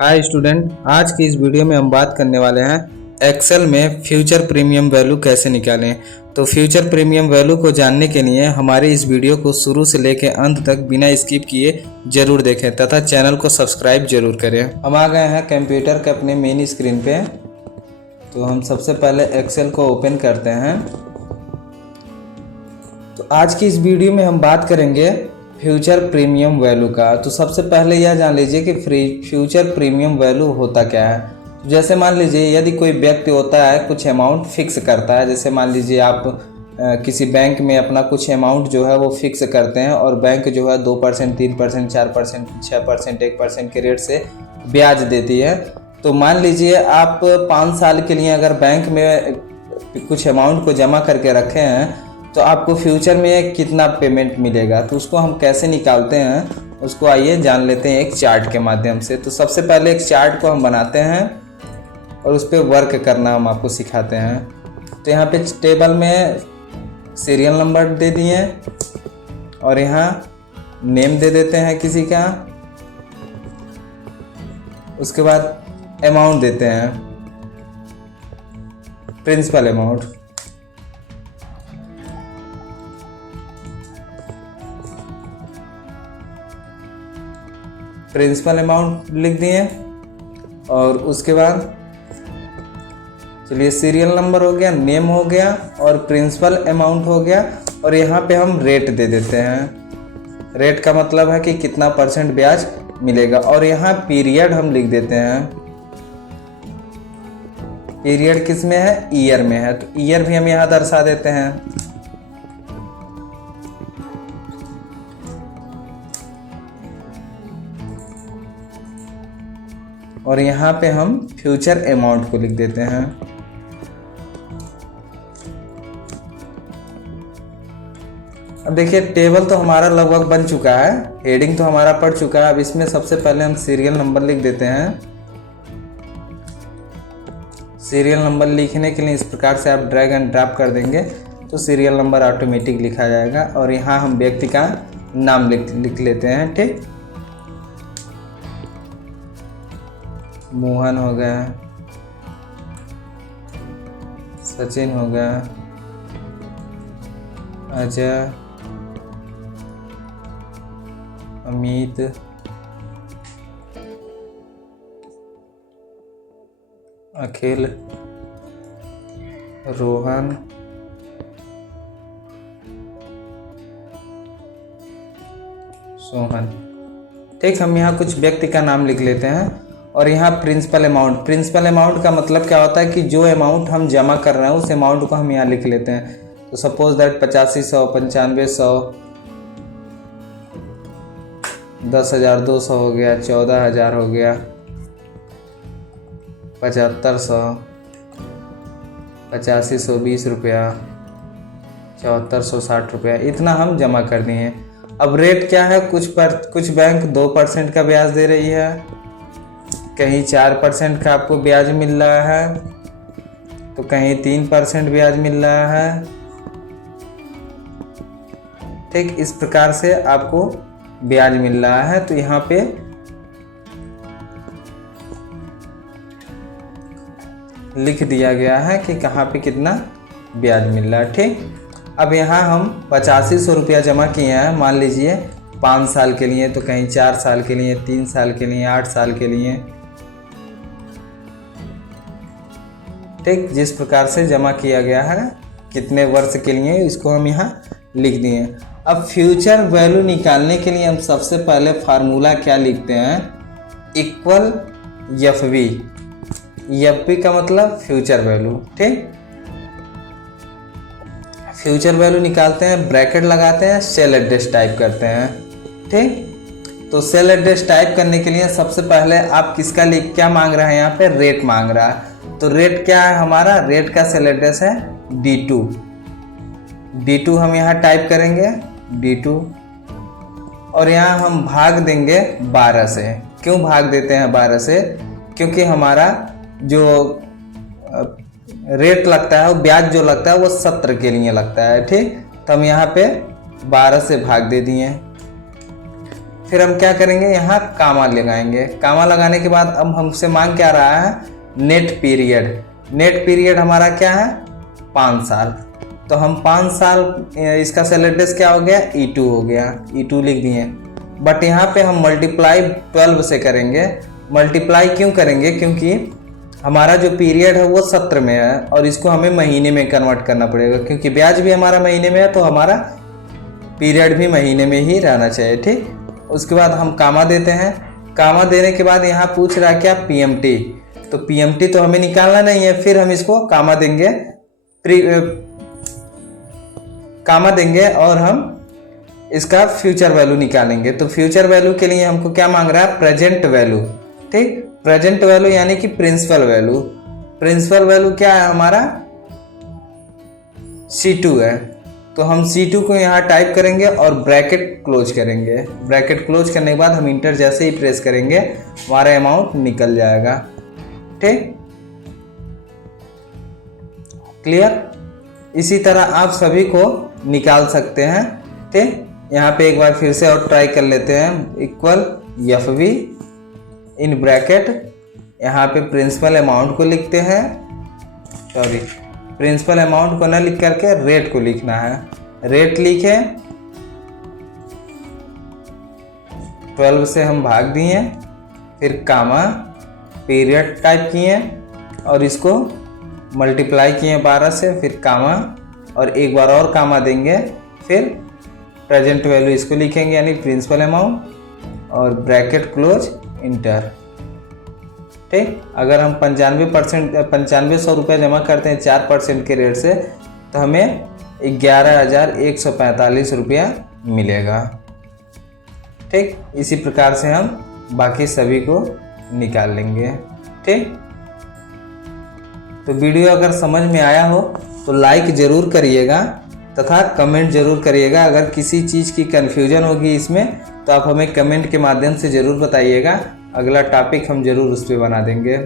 Hi student, आज की इस वीडियो में हम बात करने वाले हैं एक्सेल में फ्यूचर प्रीमियम वैल्यू कैसे निकालें। तो फ्यूचर प्रीमियम वैल्यू को जानने के लिए हमारे इस वीडियो को शुरू से लेकर अंत तक बिना स्किप किए जरूर देखें तथा चैनल को सब्सक्राइब जरूर करें। हम आ गए हैं कंप्यूटर के अपने मेन स्क्रीन पे। तो हम सबसे पहले एक्सेल को ओपन करते हैं। तो आज की इस वीडियो में हम बात करेंगे फ्यूचर प्रीमियम वैल्यू का। तो सबसे पहले यह जान लीजिए कि फ्यूचर प्रीमियम वैल्यू होता क्या है। जैसे मान लीजिए यदि कोई व्यक्ति होता है कुछ अमाउंट फिक्स करता है, जैसे मान लीजिए आप किसी बैंक में अपना कुछ अमाउंट जो है वो फिक्स करते हैं और बैंक जो है 2%, 3%, 4%, 6%, 1% के रेट से ब्याज देती है। तो मान लीजिए आप 5 साल के लिए अगर बैंक में कुछ अमाउंट को जमा करके रखे हैं तो आपको फ्यूचर में कितना पेमेंट मिलेगा। तो उसको हम कैसे निकालते हैं उसको आइए जान लेते हैं एक चार्ट के माध्यम से। तो सबसे पहले एक चार्ट को हम बनाते हैं और उस पर वर्क करना हम आपको सिखाते हैं। तो यहाँ पे टेबल में सीरियल नंबर दे दिए और यहाँ नेम दे देते हैं किसी का। उसके बाद अमाउंट देते हैं, प्रिंसिपल अमाउंट। प्रिंसिपल अमाउंट लिख दिए और उसके बाद चलिए सीरियल नंबर हो गया, नेम हो गया और प्रिंसिपल अमाउंट हो गया। और यहाँ पे हम रेट दे देते हैं। रेट का मतलब है कि कितना % ब्याज मिलेगा। और यहाँ पीरियड हम लिख देते हैं। पीरियड किस में है? ईयर में है, तो ईयर भी हम यहाँ दर्शा देते हैं। और यहाँ पे हम फ्यूचर अमाउंट को लिख देते हैं। अब देखिए टेबल तो हमारा लगभग बन चुका है, हेडिंग तो हमारा पड़ चुका है। अब इसमें सबसे पहले हम सीरियल नंबर लिख देते हैं। सीरियल नंबर लिखने के लिए इस प्रकार से आप ड्रैग एंड ड्रॉप कर देंगे तो सीरियल नंबर ऑटोमेटिक लिखा जाएगा। और यहाँ हम व्यक्ति का नाम लिख लेते हैं। ठीक, मोहन हो गया, सचिन हो गया, अजय, अमित, अखिल, रोहन, सोहन। ठीक, हम यहाँ कुछ व्यक्ति का नाम लिख लेते हैं। और यहाँ प्रिंसिपल अमाउंट। प्रिंसिपल अमाउंट का मतलब क्या होता है कि जो अमाउंट हम जमा कर रहे हैं उस अमाउंट को हम यहाँ लिख लेते हैं। तो सपोज दैट 8500, 9500, 10,200 हो गया, 14,000 हो गया, 7500, 8520 रुपया, 7460 रुपया, इतना हम जमा कर दिए। अब रेट क्या है? कुछ बैंक 2% का ब्याज दे रही है, कहीं 4% का आपको ब्याज मिल रहा है, तो कहीं 3% ब्याज मिल रहा है। ठीक, इस प्रकार से आपको ब्याज मिल रहा है। तो यहाँ पे लिख दिया गया है कि कहाँ पे कितना ब्याज मिल रहा है। ठीक, अब यहाँ हम 8500 रुपया जमा किए हैं, मान लीजिए 5 साल के लिए, तो कहीं 4 साल के लिए, 3 साल के लिए, 8 साल के लिए। ठीक, जिस प्रकार से जमा किया गया है कितने वर्ष के लिए इसको हम यहाँ लिख दिए। अब फ्यूचर वैल्यू निकालने के लिए हम सबसे पहले फार्मूला क्या लिखते हैं? Equal FV. एफवी का मतलब फ्यूचर वैल्यू। ठीक, फ्यूचर वैल्यू निकालते हैं, ब्रैकेट लगाते हैं, सेल एड्रेस टाइप करते हैं। ठीक, तो सेल एड्रेस टाइप करने के लिए सबसे पहले आप किसका क्या मांग रहा है? यहाँ पे रेट मांग रहा है। तो रेट क्या है हमारा? रेट का सेल एड्रेस है D2। D2 हम यहाँ टाइप करेंगे, D2। और यहाँ हम भाग देंगे 12 से। क्यों भाग देते हैं 12 से? क्योंकि हमारा जो रेट लगता है, वो ब्याज जो लगता है वो 70 के लिए लगता है। ठीक, तो हम यहाँ पे 12 से भाग दे दिए। फिर हम क्या करेंगे, यहाँ कामा लगाएंगे। कामा लगाने के बाद अब हमसे मांग क्या रहा है, नेट पीरियड। नेट पीरियड हमारा क्या है, 5 साल। तो हम 5 साल, इसका सिलेबस क्या हो गया, E2 हो गया, E2 लिख दिए। बट यहाँ पे हम मल्टीप्लाई 12 से करेंगे। मल्टीप्लाई क्यों करेंगे, क्योंकि हमारा जो पीरियड है वो सत्र में है और इसको हमें महीने में कन्वर्ट करना पड़ेगा, क्योंकि ब्याज भी हमारा महीने में है तो हमारा पीरियड भी महीने में ही रहना चाहिए। ठीक, उसके बाद हम कामा देते हैं। कामा देने के बाद यहाँ पूछ रहा है क्या, PMT। तो PMT तो हमें निकालना नहीं है, फिर हम इसको कामा देंगे, कामा देंगे और हम इसका फ्यूचर वैल्यू निकालेंगे। तो फ्यूचर वैल्यू के लिए हमको क्या मांग रहा है, प्रेजेंट वैल्यू। ठीक, प्रेजेंट वैल्यू यानी कि प्रिंसिपल वैल्यू। प्रिंसिपल वैल्यू क्या है हमारा, C2 है। तो हम C2 को यहाँ टाइप करेंगे और ब्रैकेट क्लोज करेंगे। ब्रैकेट क्लोज करने के बाद हम इंटर जैसे ही प्रेस करेंगे हमारा अमाउंट निकल जाएगा। ठीक, क्लियर। इसी तरह आप सभी को निकाल सकते हैं। ठीक, यहाँ पे एक बार फिर से और ट्राई कर लेते हैं। इक्वल FV इन ब्रैकेट, यहाँ पे प्रिंसिपल अमाउंट को लिखते हैं, सॉरी प्रिंसिपल अमाउंट को ना लिख करके रेट को लिखना है। रेट लिखे, 12 से हम भाग दिए, फिर कामा, पीरियड टाइप किए और इसको मल्टीप्लाई किए 12 से, फिर कामा और एक बार और कामा देंगे, फिर प्रेजेंट वैल्यू इसको लिखेंगे यानी प्रिंसिपल अमाउंट और ब्रैकेट क्लोज, इंटर। ठीक, अगर हम 9500 रुपये जमा करते हैं 4% के रेट से तो हमें 11,145 रुपया मिलेगा। ठीक, इसी प्रकार से हम बाकी सभी को निकाल लेंगे। ठीक, तो वीडियो अगर समझ में आया हो तो लाइक ज़रूर करिएगा तथा कमेंट ज़रूर करिएगा। अगर किसी चीज़ की कन्फ्यूजन होगी इसमें तो आप हमें कमेंट के माध्यम से ज़रूर बताइएगा। अगला टॉपिक हम ज़रूर उस पर बना देंगे।